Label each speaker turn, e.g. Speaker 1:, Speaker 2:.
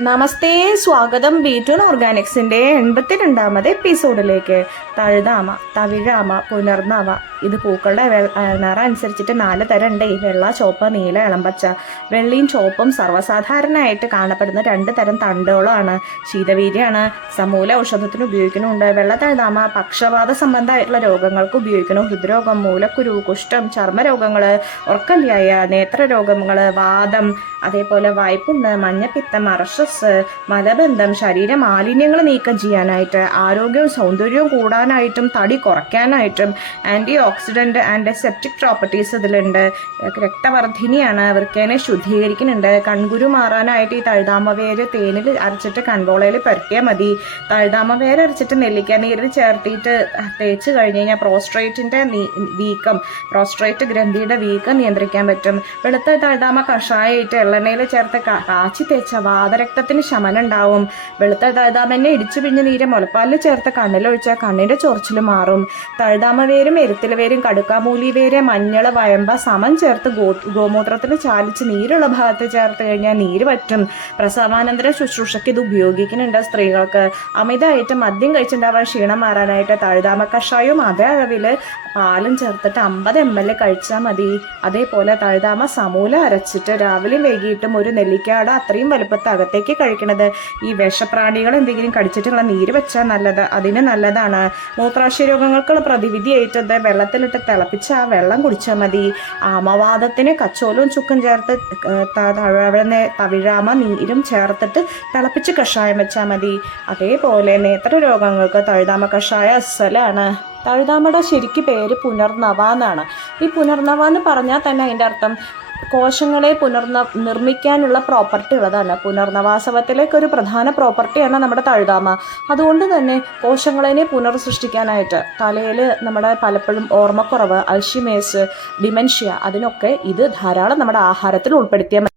Speaker 1: നമസ്തേ സ്വാഗതം B to ഓർഗാനിക്സിന്റെ എൺപത്തിരണ്ടാമത് എപ്പിസോഡിലേക്ക്. തഴുതാമ തവിഴാമ പുനർനാമ ഇത് പൂക്കളുടെ നിറ അനുസരിച്ചിട്ട് നാല് തരം ഉണ്ട് വെള്ള ചോപ്പ് നീല ഇളമ്പച്ച വെള്ളിയും ചോപ്പും സർവസാധാരണയായിട്ട് കാണപ്പെടുന്ന രണ്ട് തരം തണ്ടുകളാണ്. ശീതവീര്യാണ് സമൂല ഔഷധത്തിന് ഉപയോഗിക്കുന്നുണ്ട്. വെള്ള തഴുതാമ പക്ഷപാത സംബന്ധമായിട്ടുള്ള രോഗങ്ങൾക്ക് ഉപയോഗിക്കുന്നു. ഹൃദ്രോഗം മൂലക്കുരു കുഷ്ഠം ചർമ്മരോഗങ്ങൾ ഉറക്കല്യായ നേത്രരോഗങ്ങൾ വാദം അതേപോലെ വായ്പുണ്ട് മഞ്ഞപ്പിത്തം അർഷസ് മലബന്ധം ശരീര മാലിന്യങ്ങൾ നീക്കം ചെയ്യാനായിട്ട് ആരോഗ്യവും സൗന്ദര്യവും കൂടാനായിട്ടും തടി കുറയ്ക്കാനായിട്ടും anti oxidant and septic properties ഇതിലുണ്ട് രക്തവർദ്ധിനിയാണ് വൃക്കേനെ ശുദ്ധീകരിക്കുന്നുണ്ട്. കൺകുരു മാറാനായിട്ട് ഈ തഴുതാമ വേര് തേനിൽ അരച്ചിട്ട് കൺപോളയിൽ പരത്തിയാൽ മതി. തഴുതാമ വേര് അരച്ചിട്ട് നെല്ലിക്ക നീരിൽ ചേർത്തിയിട്ട് തേച്ച് കഴിഞ്ഞ് കഴിഞ്ഞാൽ പ്രോസ്ട്രേറ്റിന്റെ വീക്കം പ്രോസ്ട്രേറ്റ് ഗ്രന്ഥിയുടെ വീക്കം നിയന്ത്രിക്കാൻ പറ്റും. വെളുത്ത തഴുതാമ കഷായമായിട്ട് എള്ളെണ്ണയിൽ ചേർത്ത് കാച്ചി തേച്ച വാതരക്തത്തിന് ശമനം ഉണ്ടാവും. വെളുത്ത തഴുതാമനെ ഇടിച്ചു പിഴിഞ്ഞ് നീര് മുലപ്പാലിൽ ചേർത്ത് കണ്ണിലൊഴിച്ചാൽ കണ്ണിന്റെ ചൊറിച്ചിൽ മാറും. തഴുതാമ വേരും എരുത്തില വേരും കടുക്കാമൂലി വേര് മഞ്ഞൾ വയമ്പ സമം ചേർത്ത് ഗോ ഗോമൂത്രത്തിൽ ചാലിച്ച് നീരുള്ള ഭാഗത്ത് ചേർത്ത് കഴിഞ്ഞാൽ നീര് പറ്റും. പ്രസവാനന്തര ശുശ്രൂഷയ്ക്ക് ഇത് ഉപയോഗിക്കുന്നുണ്ട് സ്ത്രീകൾക്ക്. അമിതമായിട്ട് മദ്യം കഴിച്ചിട്ടുണ്ടാവാൻ ക്ഷീണം മാറാനായിട്ട് തഴുതാമ കഷായവും അതേ അളവിൽ പാലും ചേർത്തിട്ട് അമ്പത് എം എൽ കഴിച്ചാൽ മതി. അതേപോലെ തഴുതാമ സമൂല അരച്ചിട്ട് രാവിലെയും വൈകിട്ടും ഒരു നെല്ലിക്കാട അത്രയും വലുപ്പത്തെ അകത്തേക്ക് കഴിക്കണത്. ഈ വിഷപ്രാണികൾ എന്തെങ്കിലും കടിച്ചിട്ടുള്ള നീര് വെച്ചാൽ നല്ലത്. അതിന് നല്ലതാണ്. മൂത്രാശയ രോഗങ്ങൾക്കുള്ള പ്രതിവിധിയായിട്ടത് വെള്ളത്തിലിട്ട് തിളപ്പിച്ച് ആ വെള്ളം കുടിച്ചാൽ മതി. ആമവാദത്തിന് കച്ചോലും ചുക്കും ചേർത്ത് തഴവനെ തവിഴാമ നീരും ചേർത്തിട്ട് തിളപ്പിച്ച് കഷായം വെച്ചാൽ മതി. അതേപോലെ നേത്ര രോഗങ്ങൾക്ക് തഴുതാമ കഷായ അസലാണ്. തഴുതാമയുടെ ശരിക്ക് പേര് പുനർനവ എന്നാണ്. ഈ പുനർനവ എന്ന് പറഞ്ഞാൽ തന്നെ അതിന്റെ അർത്ഥം കോശങ്ങളെ പുനർന നിർമ്മിക്കാനുള്ള പ്രോപ്പർട്ടി ഉള്ളതാണ്. പുനർനവാസവത്തിലേക്ക് ഒരു പ്രധാന പ്രോപ്പർട്ടിയാണ് നമ്മുടെ തഴുതാമ. അതുകൊണ്ട് തന്നെ കോശങ്ങളെ പുനർസൃഷ്ടിക്കാനായിട്ട് തലയിൽ നമ്മുടെ പലപ്പോഴും ഓർമ്മക്കുറവ് അൽഷിമേസ് ഡിമെൻഷ്യ അതിനൊക്കെ ഇത് ധാരാളം നമ്മുടെ ആഹാരത്തിൽ ഉൾപ്പെടുത്തിയാൽ